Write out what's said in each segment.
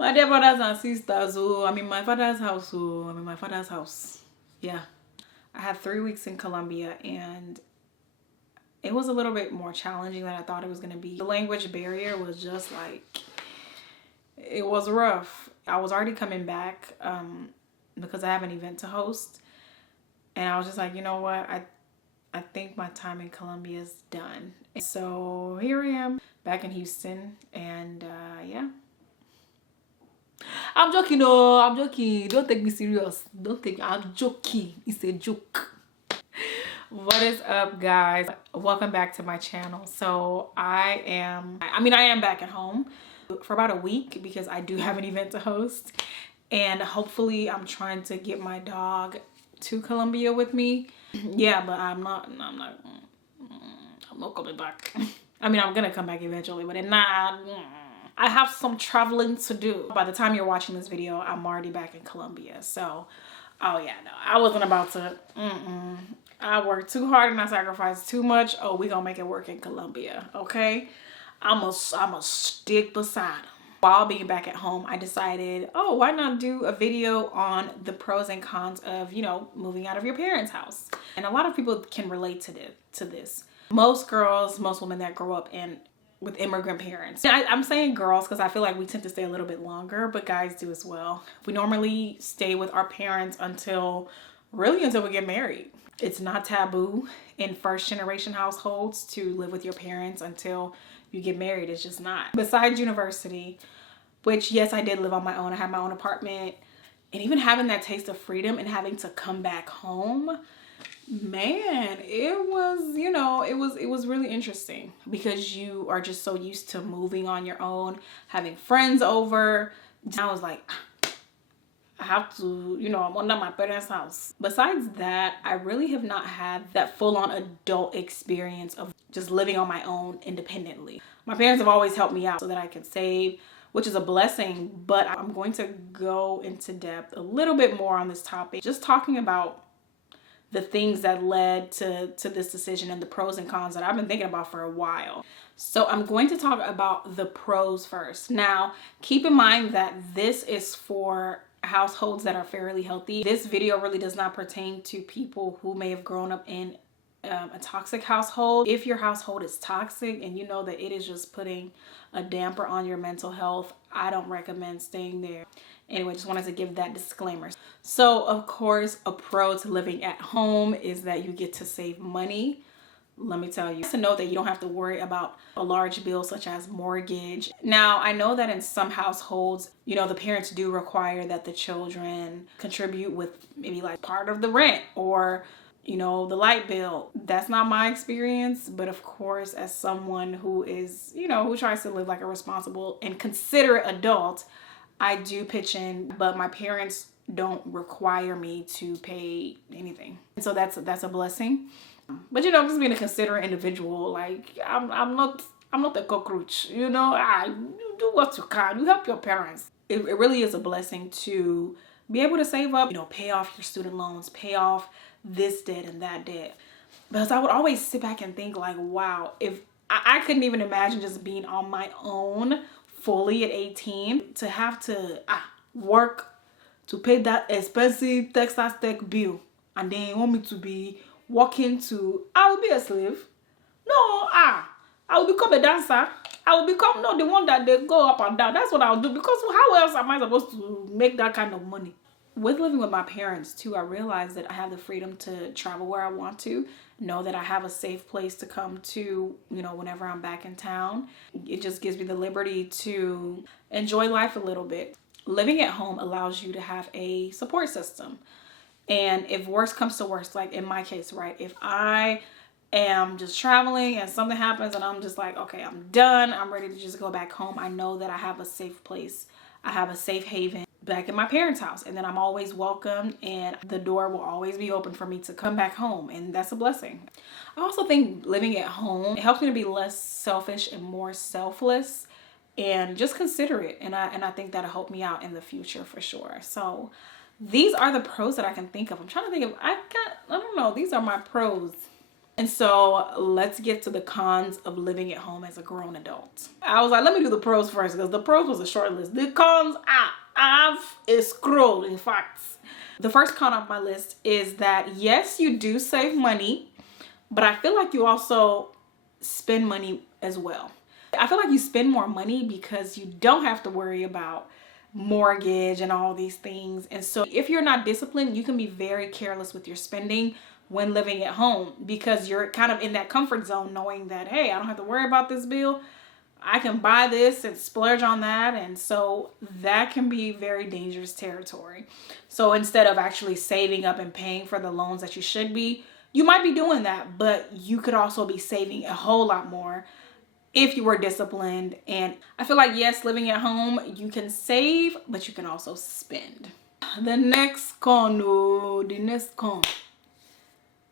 My dear brothers and sisters, oh, I'm in my father's house. Oh, I'm in my father's house. Yeah. I had 3 weeks in Colombia and it was a little bit more challenging than I thought it was going to be. The language barrier was just like, it was rough. I was already coming back because I have an event to host. And I was just like, you know what? I think my time in Colombia is done. And so here I am back in Houston and yeah. I'm joking, no, I'm joking. Don't take me serious. I'm joking. It's a joke. What is up, guys? Welcome back to my channel. So I am back at home for about a week because I do have an event to host. And hopefully I'm trying to get my dog to Colombia with me. Yeah, but I'm not coming back. I mean, I'm gonna come back eventually, but I have some traveling to do. By the time you're watching this video, I'm already back in Colombia. So, oh yeah, no, I wasn't about to, I worked too hard and I sacrificed too much. Oh, we gonna make it work in Colombia, okay? I'ma stick beside him. While being back at home, I decided, oh, why not do a video on the pros and cons of, you know, moving out of your parents' house. And a lot of people can relate to this. Most girls, most women that grow up with immigrant parents. I'm saying girls because I feel like we tend to stay a little bit longer, but guys do as well. We normally stay with our parents until we get married. It's not taboo in first generation households to live with your parents until you get married. It's just not. Besides university, which yes, I did live on my own. I had my own apartment, and even having that taste of freedom and having to come back home, man, it was, you know, it was really interesting because you are just so used to moving on your own, having friends over. I was like, I have to, you know, I'm under my parents' house. Besides that, I really have not had that full-on adult experience of just living on my own independently. My parents have always helped me out so that I can save, which is a blessing, but I'm going to go into depth a little bit more on this topic, just talking about the things that led to this decision and the pros and cons that I've been thinking about for a while. So I'm going to talk about the pros first. Now, keep in mind that this is for households that are fairly healthy. This video really does not pertain to people who may have grown up in a toxic household. If your household is toxic and you know that it is just putting a damper on your mental health, I don't recommend staying there. Anyway, just wanted to give that disclaimer. So of course, a pro to living at home is that you get to save money. Let me tell you, to know that you don't have to worry about a large bill such as mortgage. Now, I know that in some households, you know, the parents do require that the children contribute with maybe like part of the rent or, you know, the light bill. That's not my experience. But of course, as someone who is, you know, who tries to live like a responsible and considerate adult, I do pitch in, but my parents don't require me to pay anything. And so that's a blessing. But you know, just being a considerate individual, like I'm not a cockroach, you know. You do what you can, you help your parents. It really is a blessing to be able to save up, you know, pay off your student loans, pay off this debt and that debt. Because I would always sit back and think like, wow, if I couldn't even imagine just being on my own fully at 18 to have to work to pay that expensive Texas Tech bill, and then you want me to be working to, I will be a slave. No, I will become a dancer. I will become the one that they go up and down. That's what I'll do, because how else am I supposed to make that kind of money? With living with my parents too, I realized that I have the freedom to travel where I want to, know that I have a safe place to come to, you know, whenever I'm back in town. It just gives me the liberty to enjoy life a little bit. Living at home allows you to have a support system. And if worst comes to worst, like in my case, right, if I am just traveling and something happens and I'm just like, okay, I'm done, I'm ready to just go back home, I know that I have a safe place. I have a safe haven back in my parents' house, and then I'm always welcome and the door will always be open for me to come back home, and that's a blessing. I also think living at home, it helps me to be less selfish and more selfless and just considerate, and I think that'll help me out in the future for sure. So these are the pros that I can think of. I'm trying to think of, I don't know, these are my pros. And so let's get to the cons of living at home as a grown adult. I was like, let me do the pros first because the pros was a short list. The cons, I have a scroll, in fact. The first con on my list is that yes, you do save money, but I feel like you also spend money as well. I feel like you spend more money because you don't have to worry about mortgage and all these things. And so if you're not disciplined, you can be very careless with your spending when living at home because you're kind of in that comfort zone knowing that, hey, I don't have to worry about this bill. I can buy this and splurge on that. And so that can be very dangerous territory. So instead of actually saving up and paying for the loans that you should be, you might be doing that, but you could also be saving a whole lot more if you were disciplined. And I feel like, yes, living at home, you can save, but you can also spend. The next con,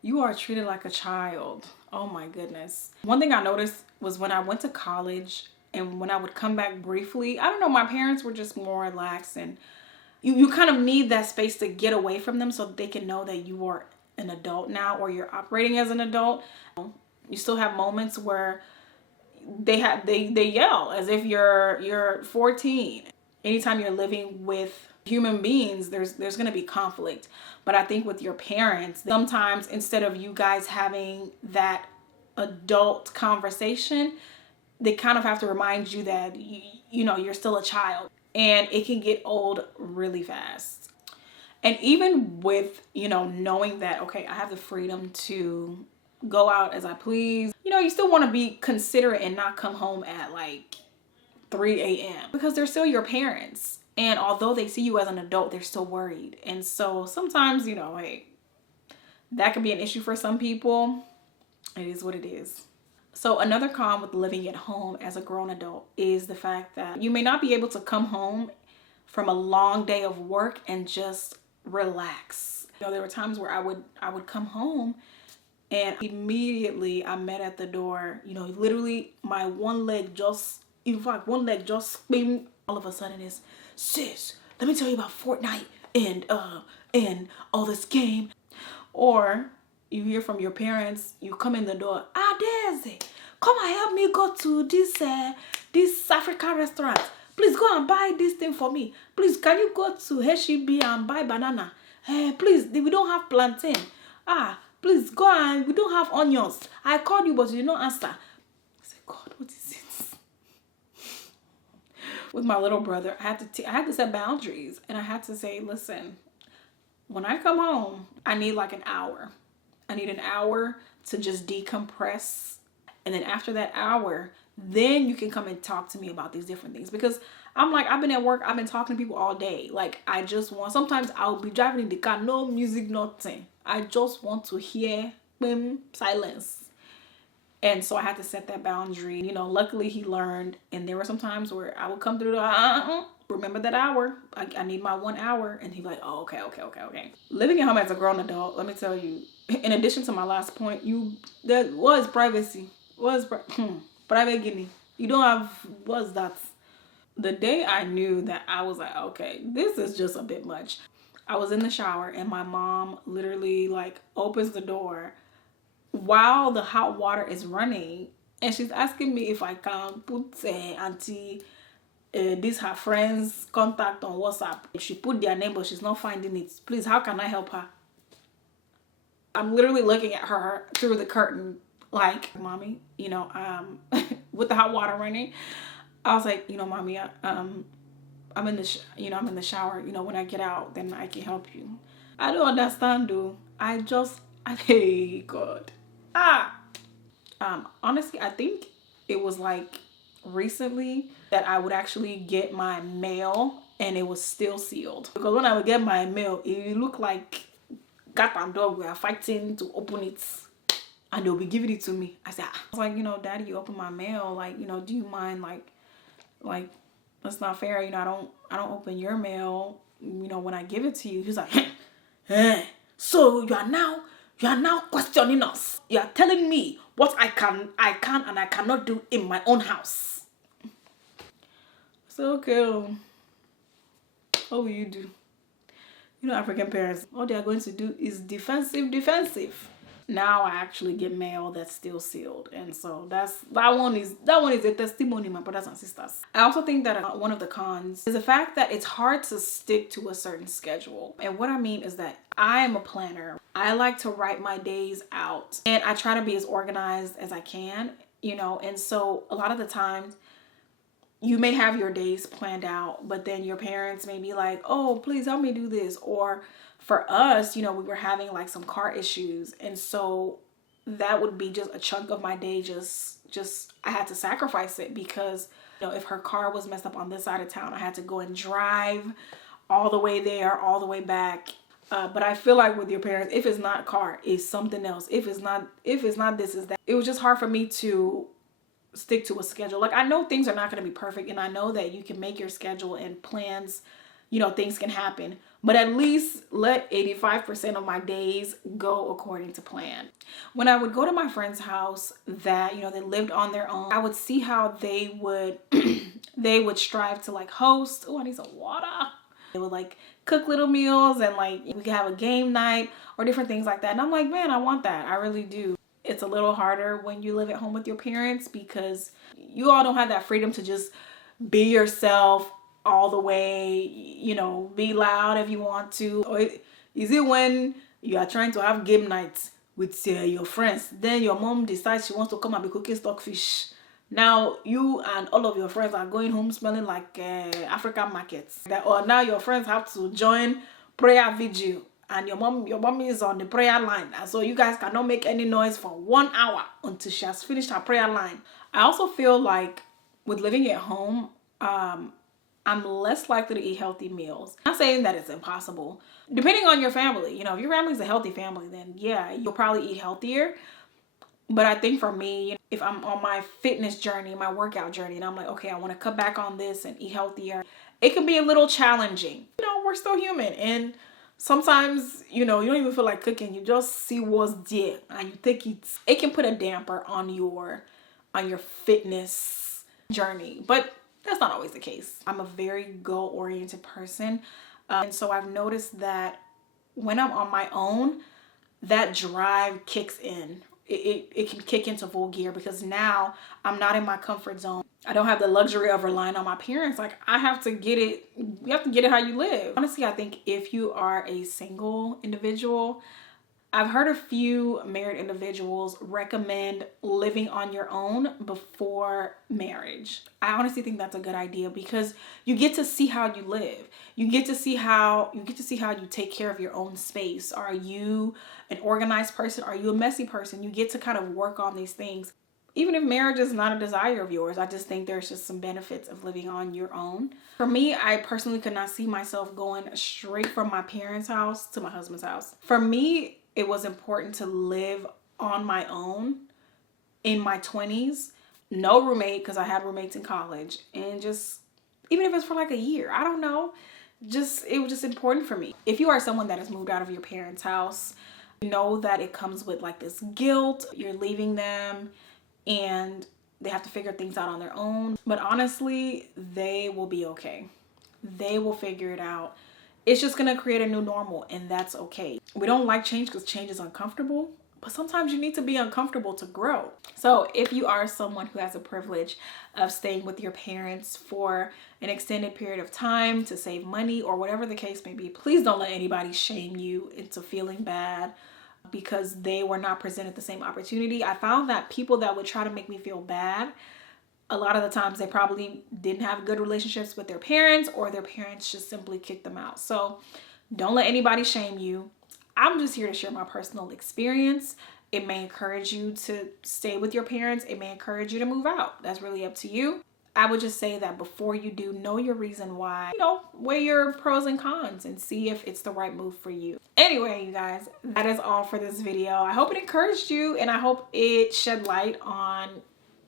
you are treated like a child. Oh my goodness. One thing I noticed was when I went to college and when I would come back briefly, I don't know, my parents were just more relaxed, and you kind of need that space to get away from them so they can know that you are an adult now or you're operating as an adult. You still have moments where they yell as if you're 14. Anytime you're living with human beings, there's going to be conflict. But I think with your parents, sometimes instead of you guys having that adult conversation, they kind of have to remind you that you know you're still a child, and it can get old really fast. And even with, you know, knowing that, okay, I have the freedom to go out as I please, you know, you still want to be considerate and not come home at like 3 a.m. because they're still your parents. And although they see you as an adult, they're still worried. And so sometimes, you know, hey, that could be an issue for some people. It is what it is. So another con with living at home as a grown adult is the fact that you may not be able to come home from a long day of work and just relax. You know, there were times where I would come home and immediately I met at the door, you know, literally my one leg just spin. All of a sudden is, sis, let me tell you about Fortnite and all this game. Or you hear from your parents, you come in the door, Adaeze, come and help me go to this African restaurant. Please go and buy this thing for me. Please, can you go to H-E-B and buy banana? Please, we don't have plantain. Please go, and we don't have onions. I called you, but you did not answer. I said, God, what is it? With my little brother, I had to set boundaries, and I had to say, listen, when I come home, I need like an hour. I need an hour to just decompress. And then after that hour, then you can come and talk to me about these different things. Because I'm like, I've been at work, I've been talking to people all day. Like, I just want, sometimes I'll be driving in the car, no music, nothing. I just want to hear silence. And so I had to set that boundary. You know, luckily he learned. And there were some times where I would come through the remember that hour. I need my 1 hour. And he'd be like, oh, okay. Living at home as a grown adult, let me tell you, in addition to my last point, there was privacy. Private Guinea. You don't have, what's that? The day I knew that, I was like, okay, this is just a bit much. I was in the shower and my mom literally like opens the door while the hot water is running, and she's asking me if I can put auntie this her friend's contact on WhatsApp. If she put their name but she's not finding it, please, how can I help her? I'm literally looking at her through the curtain like, mommy, you know, with the hot water running. I was like, you know, mommy, I'm in the shower. You know, when I get out, then I can help you. I don't understand though. Hey God. Honestly, I think it was like recently that I would actually get my mail and it was still sealed. Because when I would get my mail, it looked like cat and dog were fighting to open it, and they'll be giving it to me. I was like, you know, Daddy, you open my mail, like, you know, do you mind, like that's not fair, you know, I don't open your mail, you know, when I give it to you. He's like, so you are now questioning us. You are telling me what I can and I cannot do in my own house. So okay, what will you do? You know, African parents, all they are going to do is defensive. now I actually get mail that's still sealed. And so that one is a testimony, my brothers and sisters. I also think that one of the cons is the fact that it's hard to stick to a certain schedule. And what I mean is that I am a planner. I like to write my days out, and I try to be as organized as I can, you know. And so a lot of the times you may have your days planned out, but then your parents may be like, oh, please help me do this. Or for us, you know, we were having like some car issues. And so that would be just a chunk of my day. Just I had to sacrifice it because, you know, if her car was messed up on this side of town, I had to go and drive all the way there, all the way back. But I feel like with your parents, if it's not car, it's something else. If it's not this, is that. It was just hard for me to stick to a schedule. Like, I know things are not going to be perfect, and I know that you can make your schedule and plans, you know, things can happen, but at least let 85% of my days go according to plan. When I would go to my friend's house that, you know, they lived on their own, I would see how they would they would strive to like host. Oh, I need some water. They would like cook little meals, and like we could have a game night or different things like that. And I'm like, man, I want that. I really do. It's a little harder when you live at home with your parents because you all don't have that freedom to just be yourself all the way, you know, be loud if you want to. Or is it when you are trying to have game nights with your friends, then your mom decides she wants to come and be cooking stockfish? Now you and all of your friends are going home smelling like African markets. Or now your friends have to join prayer vigil, and your mom is on the prayer line, and so you guys cannot make any noise for 1 hour until she has finished her prayer line. I also feel like with living at home, I'm less likely to eat healthy meals. I'm not saying that it's impossible. Depending on your family, you know, if your family is a healthy family, then yeah, you'll probably eat healthier. But I think for me, if I'm on my fitness journey, my workout journey, and I'm like, okay, I want to cut back on this and eat healthier, it can be a little challenging. You know, we're still human, and sometimes, you know, you don't even feel like cooking. You just see what's there and you think it can put a damper on your fitness journey. But that's not always the case. I'm a very goal-oriented person. And so I've noticed that when I'm on my own, that drive kicks in. It can kick into full gear because now I'm not in my comfort zone. I don't have the luxury of relying on my parents. Like, I have to get it. You have to get it how you live. Honestly, I think if you are a single individual, I've heard a few married individuals recommend living on your own before marriage. I honestly think that's a good idea because you get to see how you live. You get to see how you take care of your own space. Are you an organized person? Are you a messy person? You get to kind of work on these things. Even if marriage is not a desire of yours, I just think there's just some benefits of living on your own. For me, I personally could not see myself going straight from my parents' house to my husband's house. For me, it was important to live on my own in my 20s. No roommate, because I had roommates in college. And just, even if it's for like a year, I don't know. It was just important for me. If you are someone that has moved out of your parents' house, you know that it comes with like this guilt. You're leaving them and they have to figure things out on their own. But honestly, they will be okay. They will figure it out. It's just going to create a new normal, and that's okay. We don't like change because change is uncomfortable, but sometimes you need to be uncomfortable to grow. So if you are someone who has a privilege of staying with your parents for an extended period of time to save money or whatever the case may be, please don't let anybody shame you into feeling bad because they were not presented the same opportunity. I found that people that would try to make me feel bad, a lot of the times they probably didn't have good relationships with their parents, or their parents just simply kicked them out. So don't let anybody shame you. I'm just here to share my personal experience. It may encourage you to stay with your parents. It may encourage you to move out. That's really up to you. I would just say that before you do, know your reason why. You know, weigh your pros and cons and see if it's the right move for you. Anyway, you guys, that is all for this video. I hope it encouraged you, and I hope it shed light on,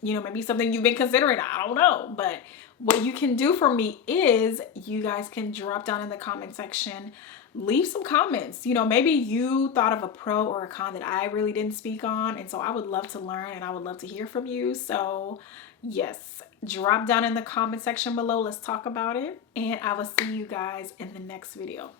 you know, maybe something you've been considering. I don't know. But what you can do for me is you guys can drop down in the comment section, leave some comments. You know, maybe you thought of a pro or a con that I really didn't speak on. And so I would love to learn, and I would love to hear from you. So yes, drop down in the comment section below. Let's talk about it. And I will see you guys in the next video.